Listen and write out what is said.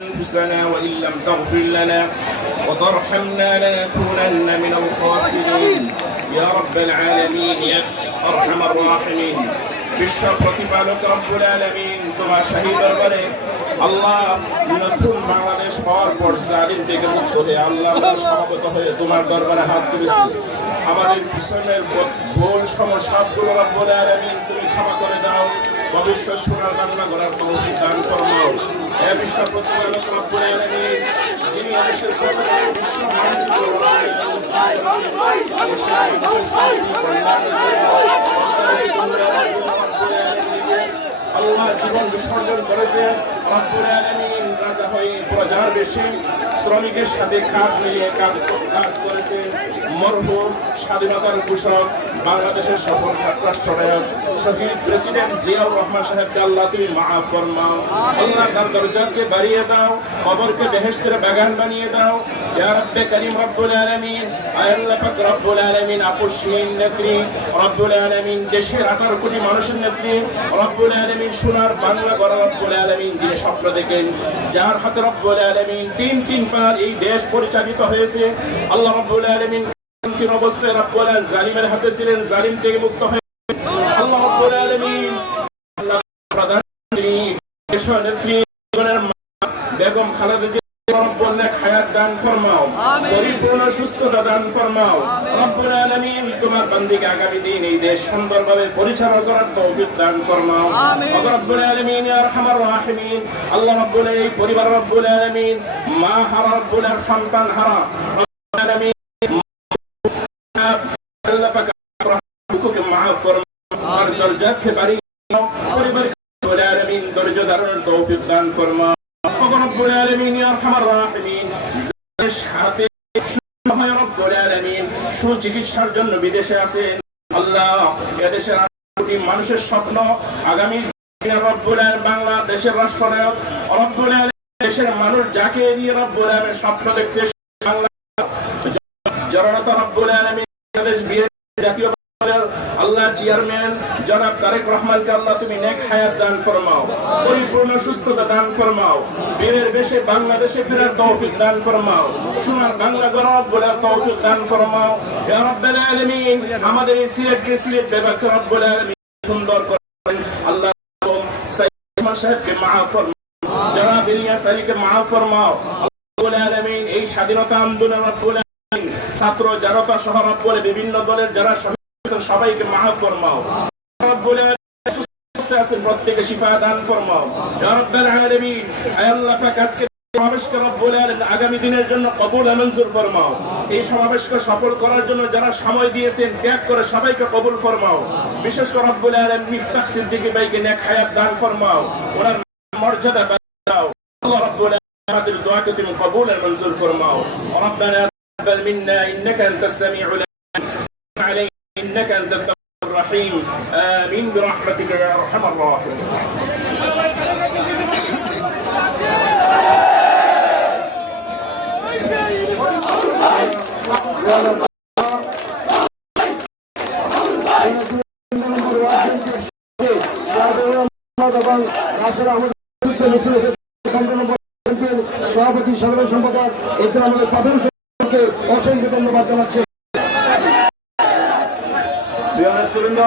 أنفسنا وإن لم تغفر لنا وترحمنا لنكونن من الخاسرين يا رب العالمين يا أرحم الراحمين বিশ্ব প্রতিপালক রব্বুল আলামিন তোমার শহীদ দরবারে আল্লাহ নতুন বাংলাদেশ পাওয়ার পর জালিম থেকে মুক্ত হয়ে আল্লাহ আমরা সমাগত হয়ে তোমার দরবারে হাত তুলেছি আমাদের পিছনের ভুল সমস্যাগুলো রব্বুল আলামিন তুমি ক্ষমা করে দাও ভবিষ্যৎ সোনার বাংলা গড়ার তৌফিক দান ফরমাও এ বিশ্ব প্রতিপালক রব্বুল আলামিন যিনি দেশের প্রতিটি বিশ্ব মানচিত্র আলামিন দেশের বিশেষ শান্তি কল্যাণের জন্য অন্তর্জাতিক উন্নয়নের জন্য রব্বুল আলামিনের আল্লাহ জীবন বিসর্জন করেছেন রব্বুল আলামিন রাজা হয়ে প্রজার বেশি শ্রমিকের সাথে কাজ মিলিয়ে কাজ করেছেন মরহুম স্বাধীনতার ঘোষক বাংলাদেশের সফল রাষ্ট্রনায়ক শহীদ প্রেসিডেন্ট জিয়াউর রহমান সাহেবকে আল্লাহ তুমি মাফ ফরমাও। আল্লাহ তার দরজাকে বাড়িয়ে দাও, কবরকে বেহেশতের বাগান বানিয়ে দাও। ইয়া রব্বে করিম রব্বুল আলামিন আল্লাহ পাক রব্বুল আলামিন আপুসহীন নেত্রী, রব্বুল আলামিন দেশের 18 কোটি মানুষের নেত্রী, রব্বুল আলামিন সোনার বাংলা গড়া রব্বুল আলামিন স্বপ্ন দেখেন, যার হাতে রব্বুল আলমিন তিন তিনবার এই দেশ পরিচালিত হয়েছে। আল্লাহ রব্বুল আলমিন তিন অবস্থায় রব্বুল জালিমের হাতে ছিলেন, জালিম থেকে মুক্ত হয়ে আল্লাহ রব্বুল আলামিন প্রধানমন্ত্রী বেগম খালেদা জিয়া রব্বুল নেক হায়াত দান ফরমাও। পরিপূর্ণ সুস্থতা দান ফরমাও। রব্বুল আলামিন তোমার বান্দিকে আগামী দিন এই দেশ সুন্দরভাবে পরিচালনা করার তৌফিক দান ফরমাও। ওগো রব্বুল আলামিন ইয়া আরহামার রাহিমিন। আল্লাহ রব্বুল এই পরিবার রব্বুল আলামিন। মা হারা রব্বুল আর সন্তান হারা। রব্বুল আলামিন আল্লাহ পাক রহমতুকে মাফ ফরমাও। আর দরজাকে বাড়ি পরিবার রব্বুল আলামিন ধৈর্য ধারণের তৌফিক দান ফরমাও। ওগো রব্বুল আলামিন ইয়া আরহামার রাহিমিন দেশ হাতে হয় রব্বুল আলামিন সুচিকিৎসার জন্য বিদেশে আছেন আল্লাহ এদেশের মানুষের স্বপ্ন আগামী বাংলাদেশের রাষ্ট্রনায়ক, রব্বুল দেশের মানুষ যাকে নিয়ে রব্বুল আলামিন স্বপ্ন দেখছে জনতা রব্বুল বিএনপি জাতীয় আল্লাহ চেয়ারম্যান জনাব তারেক রহমানকে আল্লাহ তুমি নেক হায়াত দান ফরমাও, পরিপূর্ণ সুস্থতা দান ফরমাও, বীরের বেশে বাংলাদেশে ফেরার তৌফিক দান ফরমাও সোনার বাংলা গরব বলার তৌফিক দান ফরমাও। ইয়া আলামিন, আমাদের এই সিলেটকে সিলেট বিভাগকে রব্বুল আলামিন সুন্দর করেন। আল্লাহ সাইয়্যিদ রহমান সাহেবকে মাফ ফরমাও। জনাব ইলিয়াস আলীকে মাফ ফরমাও। রব্বুল আলামিন, এই স্বাধীনতা আন্দোলন রব্বুল আলামিন, ছাত্র জনতা সহ রব্বুল বিভিন্ন দলের যারা সবাইকে মাফ ফরমাও। রব্বুল আলামিন সুস্থ আছেন প্রত্যেকে শিফা দান ফরমাও ইয়া রাব্বাল আলামিন আয় আল্লাহ পাক আজকে সমাবেশকে রব্বুল আলামিন আগামী দিনের জন্য কবুল ও মঞ্জুর ফরমাও এই সমাবেশকে সফল করার জন্য যারা সময় দিয়েছেন ত্যাগ করে সবাইকে কবুল ফরমাও বিশেষ করে রব্বুল আলামিন মিফতাহ সিদ্দিকী ভাইকে নেক হায়াত দান ফরমাও ওনার মর্যাদা দাও আল্লাহ রব্বুল আলামিন আমাদের দোয়াকে তুমি কবুল ও মঞ্জুর ফরমাও ربنا تقبل منا انك انت السميع العليم علينا انك انت التواب الرحيم امين برحمتك يا ارحم الراحمين এবং রাসেল আহমদ সভাপতি সাধারণ সম্পাদক এতে আমাদের পাবেন অসংখ্য ধন্যবাদ জানাচ্ছি 부른다.